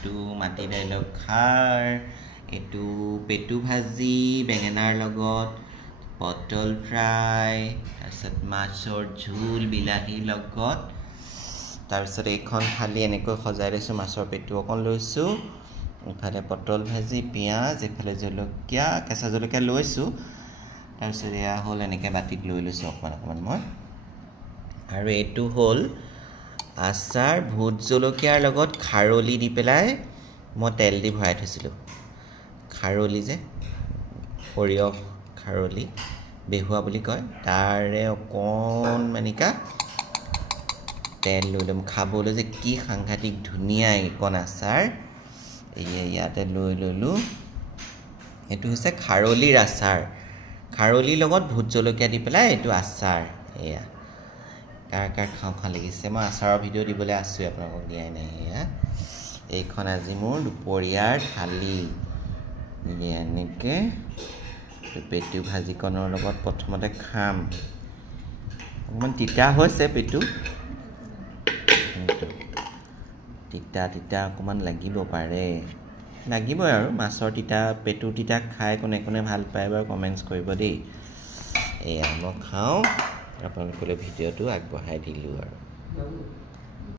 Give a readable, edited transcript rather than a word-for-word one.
এইটো মাটি দাইলৰ খাৰ এইটো পেটু ভাজি বেঙেনাৰ লগত পটল ফ্ৰাই তাৰপিছত মাছৰ ঝোল বিলাহীৰ লগত তাৰপিছত এইখন থালি এনেকৈ সজাই লৈছোঁ মাছৰ পেটু অকণ লৈছোঁ ইফালে পটল ভাজি পিঁয়াজ ইফালে জলকীয়া কেঁচা জলকীয়া লৈছোঁ তাৰপিছত এয়া হ'ল এনেকৈ বাটিত লৈ লৈছোঁ অকণমান মই আৰু এইটো হ'ল আচাৰ ভোট জলকীয়াৰ লগত খাৰলি দি পেলাই মই তেল দি ভৰাই থৈছিলোঁ খাৰলি যে সৰিয়হ খাৰলি বেহুৱা বুলি কয় তাৰে অকণমানিকা তেল লৈ ল'ম খাবলৈ যে কি সাংঘাতিক ধুনীয়া এইকণ আচাৰ ইয়াতে লৈ ল'লোঁ এইটো হৈছে খাৰলিৰ আচাৰ খাৰলিৰ লগত ভোট জলকীয়া দি পেলাই এইটো আচাৰ এয়া কাৰ খাওঁ খাওঁ লাগিছে মই আচাৰৰ ভিডিঅ' দিবলৈ আছোঁ আপোনালোকক দিয়াই নাই এয়া এইখন আজি মোৰ দুপৰীয়াৰ থালি এনেকৈ পেটু ভাজিকণৰ লগত প্ৰথমতে খাম অকণমান তিতা হৈছে পেটু তিতা অকণমান লাগিব পাৰে লাগিবই আৰু মাছৰ তিতা পেটু তিতা খাই কোনে কোনে ভাল পায় বাৰু কমেণ্টছ কৰিব দেই এয়া মই খাওঁ আপোনালোকলৈ ভিডিঅ'টো আগবঢ়াই দিলোঁ আৰু